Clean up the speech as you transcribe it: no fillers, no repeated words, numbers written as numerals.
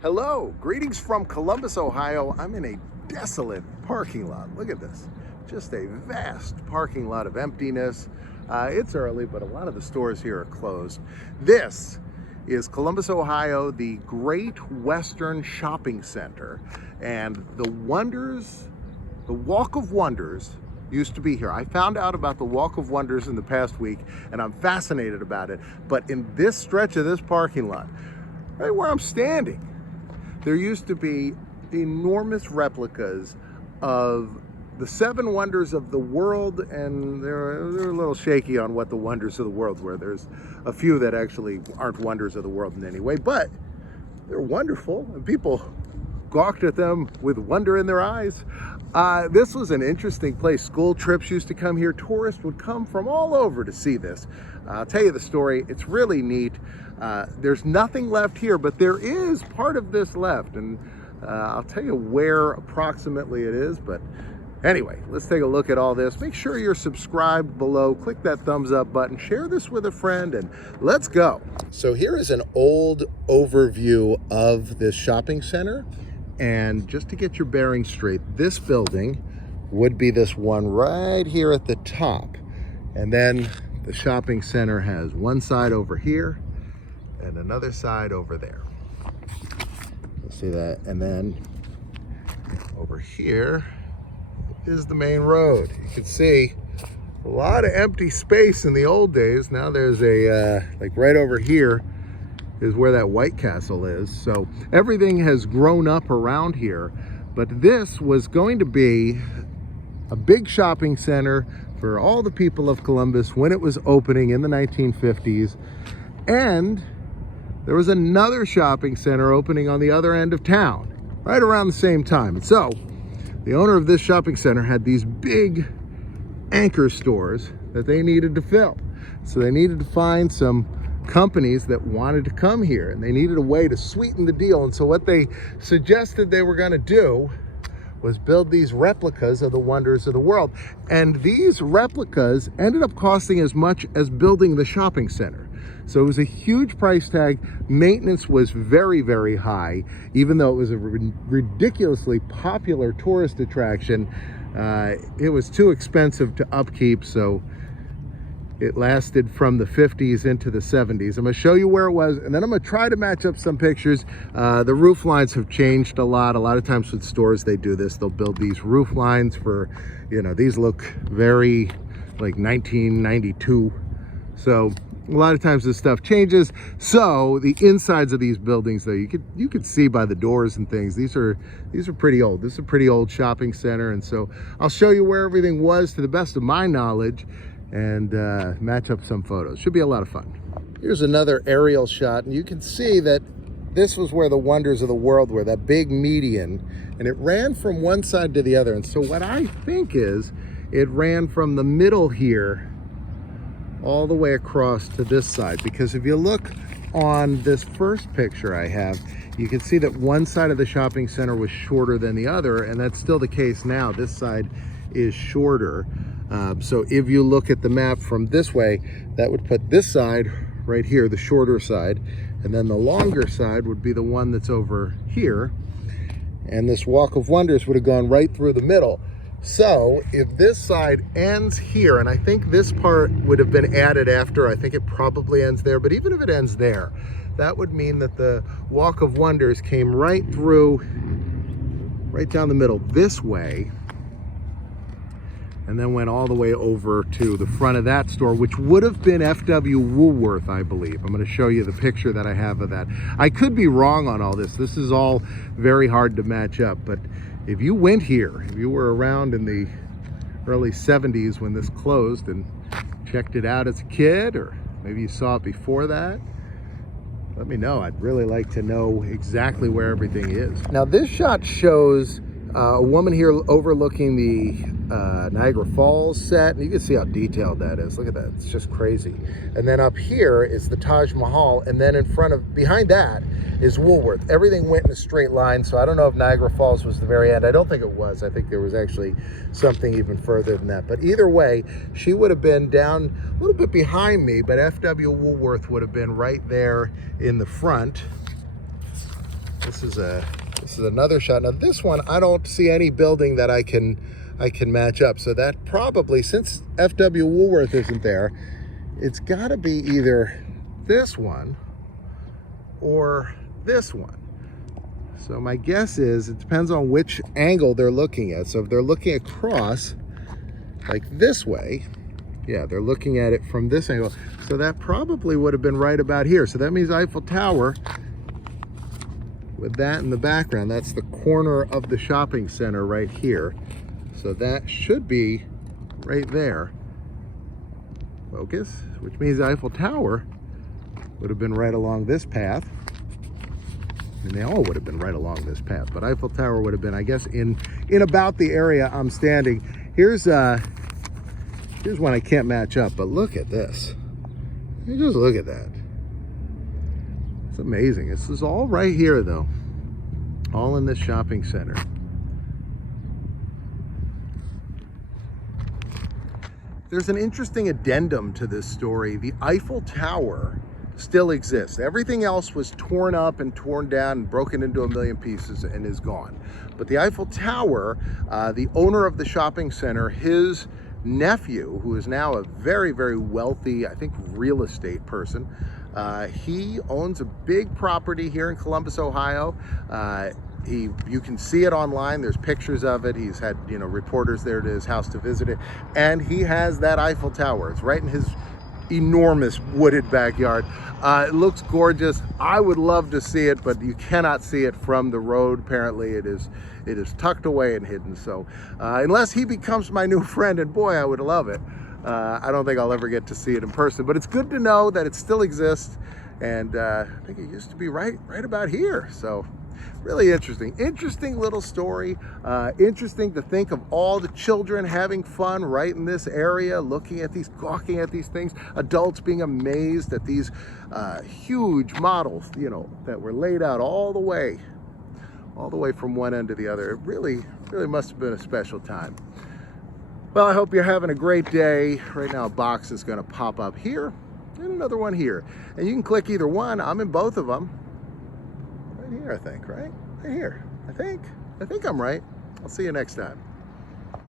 Hello, greetings from Columbus, Ohio. I'm in a desolate parking lot. Look at this, just a vast parking lot of emptiness. It's early, but a lot of the stores here are closed. This is Columbus, Ohio, the Great Western Shopping Center. And the Walk of Wonders used to be here. I found out about the Walk of Wonders in the past week, and I'm fascinated about it. But in this stretch of this parking lot, right where I'm standing, there used to be enormous replicas of the 7 wonders of the world, and they're a little shaky on what the wonders of the world were. There's a few that actually aren't wonders of the world in any way, but they're wonderful, and people gawked at them with wonder in their eyes. This was an interesting place. School trips used to come here. Tourists would come from all over to see this. I'll tell you the story. It's really neat. There's nothing left here, but there is part of this left, and I'll tell you where approximately it is. But anyway, let's take a look at all this. Make sure you're subscribed below. Click that thumbs up button. Share this with a friend, and let's go. So here is an old overview of this shopping center. And just to get your bearings straight, this building would be this one right here at the top. And then the shopping center has one side over here and another side over there. You'll see that. And then over here is the main road. You can see a lot of empty space in the old days. Now there's a, like right over here is where that White Castle is. So everything has grown up around here, but this was going to be a big shopping center for all the people of Columbus when it was opening in the 1950s. And there was another shopping center opening on the other end of town right around the same time. And so the owner of this shopping center had these big anchor stores that they needed to fill. So they needed to find some companies that wanted to come here, and they needed a way to sweeten the deal. And so what they suggested they were going to do was build these replicas of the wonders of the world. And these replicas ended up costing as much as building the shopping center. So it was a huge price tag. Maintenance was very, very high. Even though it was a ridiculously popular tourist attraction, it was too expensive to upkeep. So it lasted from the 50s into the 70s. I'm gonna show you where it was, and then I'm gonna try to match up some pictures. The roof lines have changed a lot. A lot of times with stores, they do this. They'll build these roof lines for, you know, these look very like 1992. So a lot of times this stuff changes. So the insides of these buildings, though, you could see by the doors and things, these are pretty old. This is a pretty old shopping center. And so I'll show you where everything was to the best of my knowledge, and match up some photos. Should be a lot of fun. Here's another aerial shot, and you can see that this was where the wonders of the world were, that big median, and it ran from one side to the other. And so what I think is it ran from the middle here all the way across to this side, because if you look on this first picture I have, you can see that one side of the shopping center was shorter than the other, and that's still the case now. This side is shorter. So if you look at the map from this way, that would put this side right here, the shorter side, and then the longer side would be the one that's over here. And this Walk of Wonders would have gone right through the middle. So if this side ends here, and I think this part would have been added after, I think it probably ends there, but even if it ends there, that would mean that the Walk of Wonders came right through, right down the middle this way, and then went all the way over to the front of that store, which would have been F.W. Woolworth, I believe. I'm going to show you the picture that I have of that. I could be wrong on all this. This is all very hard to match up, but if you went here, if you were around in the early 70s when this closed and checked it out as a kid, or maybe you saw it before that, let me know. I'd really like to know exactly where everything is. Now this shot shows a woman here overlooking the Niagara Falls set, and you can see how detailed that is. Look at that, it's just crazy. And then up here is the Taj Mahal, and then behind that is Woolworth. Everything went in a straight line, so I don't know if Niagara Falls was the very end. I don't think it was. I think there was actually something even further than that. But either way, she would have been down a little bit behind me, but F.W. Woolworth would have been right there in the front. This is another shot. Now this one, I don't see any building that I can match up. So that probably, since F.W. Woolworth isn't there, it's got to be either this one or this one. So my guess is it depends on which angle they're looking at. So if they're looking across like this way, yeah, they're looking at it from this angle. So that probably would have been right about here. So that means Eiffel Tower, with that in the background, that's the corner of the shopping center right here. So that should be right there. Focus, which means Eiffel Tower would have been right along this path. And they all would have been right along this path, but Eiffel Tower would have been, I guess, in about the area I'm standing. Here's one I can't match up, but look at this. You just look at that. It's amazing. This is all right here, though. All in this shopping center. There's an interesting addendum to this story. The Eiffel Tower still exists. Everything else was torn up and torn down and broken into a million pieces and is gone. But the Eiffel Tower, the owner of the shopping center, his nephew, who is now a very, very wealthy, I think, real estate person, he owns a big property here in Columbus, Ohio. You can see it online. There's pictures of it. He's had, reporters there to his house to visit it. And he has that Eiffel Tower. It's right in his enormous wooded backyard. It looks gorgeous. I would love to see it, but you cannot see it from the road. Apparently it is tucked away and hidden. So unless he becomes my new friend, and boy, I would love it. I don't think I'll ever get to see it in person, but it's good to know that it still exists. And I think it used to be right about here. So really interesting little story. Interesting to think of all the children having fun right in this area, looking at these, gawking at these things, adults being amazed at these huge models, that were laid out all the way from one end to the other. It really must have been a special time. Well, I hope you're having a great day. Right now, a box is going to pop up here and another one here, and you can click either one. I'm in both of them. Right here, I think, right? Right here. I think I'm right. I'll see you next time.